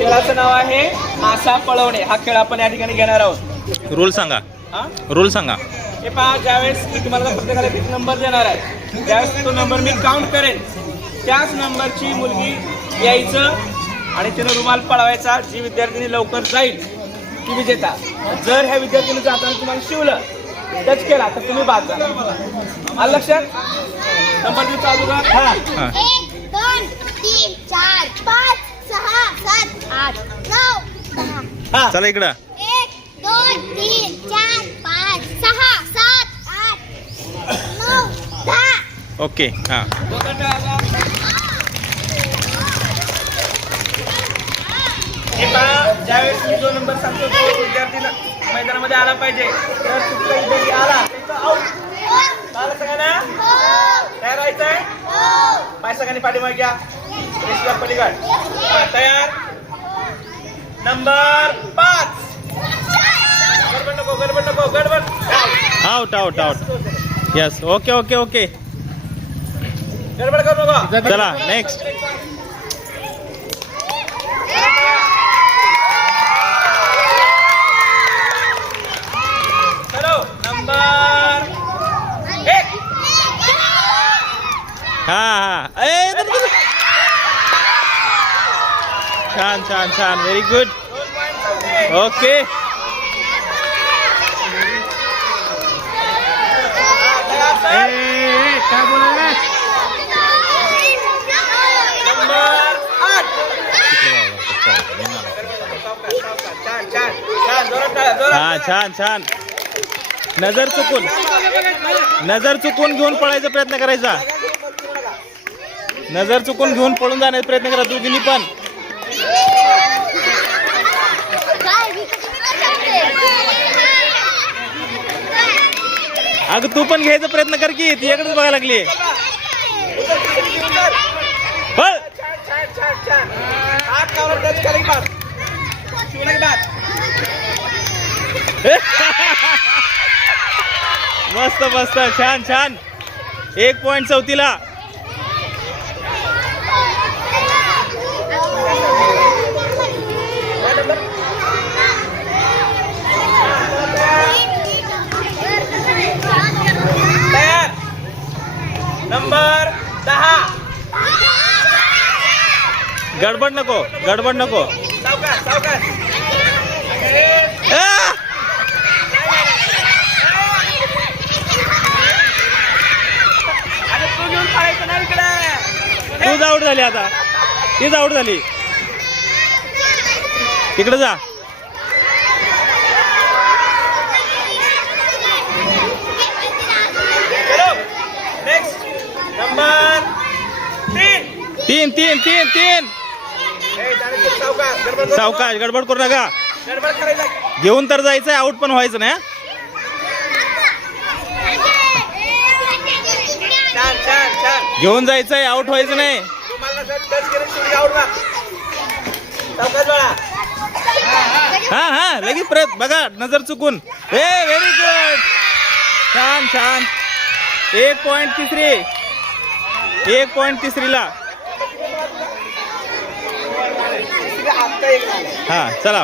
खेळाचं नाव आहे मासा पळवणे. हा खेळ आपण या ठिकाणी घेणार आहोत. रूल सांगा. हा रूल सांगा. हे पहा, ज्यावेळेस मी तुम्हाला प्रत्येकाला एक नंबर देणार आहे, ज्यावेळेस तो नंबर मी काउंट करेन त्याच नंबरची मुलगी यायचं आणि तिनं रुमाल पळवायचा. जी विद्यार्थिनी लवकर जाईल ती विजेता. जर ह्या विद्यार्थिनीचं हाताने तुम्हाला शिवलं, टच केला तर तुम्ही बाद झाला. आलं लक्षात? नंबर देऊ चालू का? हा. 1 2 3 4 5 6 7 8 9 10. हा. चला इकडं. 1 2 3 4 5 6 7 8 9 10. ओके. हा. हे पहा, ज्यावेळेस मी जो नंबर सांगतो तो विद्यार्थी मैदानामध्ये आला पाहिजे. जर कुठला विद्यार्थी आला तर आउट. आलं सगळ्यांना? तयार व्हायचंय? पाय सगळ्यांनी पाठीमागे घ्या. रेषेच्या पलीकडे. हा, तयार. नंबर 5. गडबड नको, गडबड नको, गडबड. Out out out. Yes. Okay okay okay. गडबड करू नका. चला नेक्स्ट. चलो नंबर 1. हा हा. ए, छान छान छान. Very good. 2 पॉइंट होते. ओके. काय बोलायला? नंबर 8. छान छान छान. जोरात टाळ्या, जोरात हा टाळ्या. छान छान. नजर चुकून घेऊन पळायचा प्रयत्न करायचा. नजर चुकून घेऊन पळून जाण्याचा प्रयत्न करा दोघींनी पण. अगं तू पण घ्यायचा प्रयत्न कर की, तिच्याकडेच बघायला लागली. पळ. छान छान छान छान. हात लावून टच केलं की बाद. शिवलं की बाद. मस्त मस्त. छान छान. 1 पॉइंट चौथीला. तयार. नंबर 10. गडबड नको, गडबड नको. सावकाश सावकाश. आ! आणि तू घेऊन पळायचं नाही इकडे. तूच आउट झाली आता. तीच आउट झाली. तिकडे जा. चलो नेक्स्ट. नंबर 3. तीन तीन तीन तीन. सावकाश. गडबड करू सावकाश, गडबड करू नका. नका. गडबड करायला. घेऊन तर जायचंय, आउट पण व्हायचं नाही. छान छान छान. घेऊन जायचंय, आउट व्हायचं नाही. तुम्हाला जर टच केलं शिवली आवड ना. सावकाश बाळा. हा हा. लगेच प्रयत्न बघा. नजर चुकून. ए व्हेरी गुड. छान छान. 1 पॉइंट तिसरी. 1 पॉइंट तिसरीला. आत्ता एक झालं. हा चला.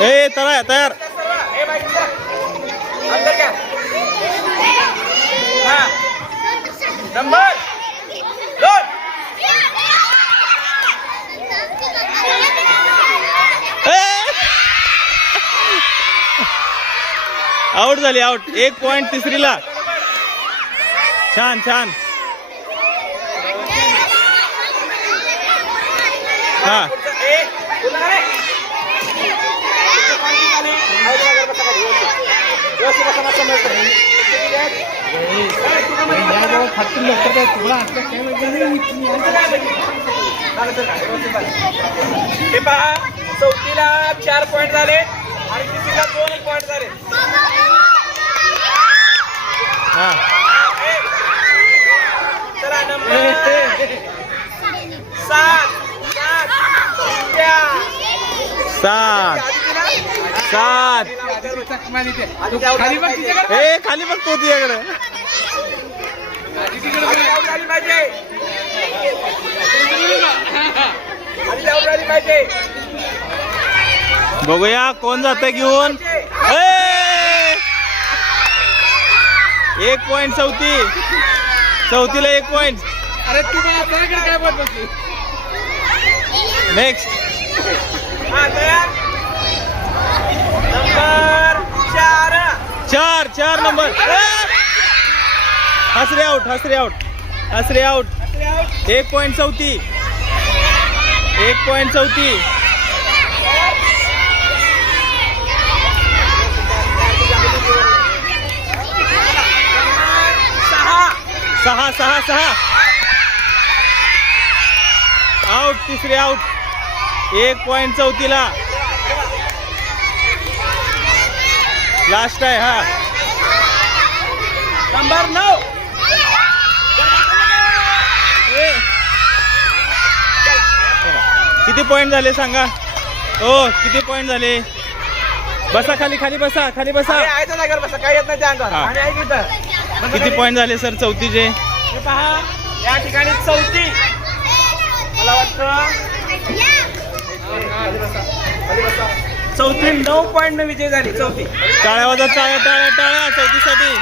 ए तयार तयार. हे बाईक जा. अंदर घ्या. हा. नंबर 2. आउट झाली. आउट. 1 पॉइंट तिसरीला. छान छान. हा. हे पहा, चौथीला 4 पॉइंट झाले आणि तिसरीला 2 पॉइंट झाले. हा. चला नंबर 7. 7 7. ए खाली बघतो तुझ्याकडे. पाहिजे. बघूया कोण जातं घेऊन. 1 पॉइंट चौथीला 1 पॉइंट. अरे तू काय बोलतो तू? नेक्स्ट हा तयार. Number 4 number. हसरे आउट. 1 पॉइंट चौथी. 1 पॉइंट चौथी. सहा. आउट. तिसरी आउट. 1 पॉइंट चौथीला. लास्ट आहे हा. नंबर 9. किती पॉइंट झाले सांगा. हो किती पॉइंट झाले. बसा खाली बसा. आयच्या जागेवर बसा, काही येत नाही त्या अंगावर. हा. आणि ऐक इथं. किती पॉइंट झाले सर चौथीचे. हे पहा या ठिकाणी चौथी. मला वाटतं चौथी 9 पॉइंट विजय झाली. चौथी टाळ्या वाजत टाळ्या चौथीसाठी.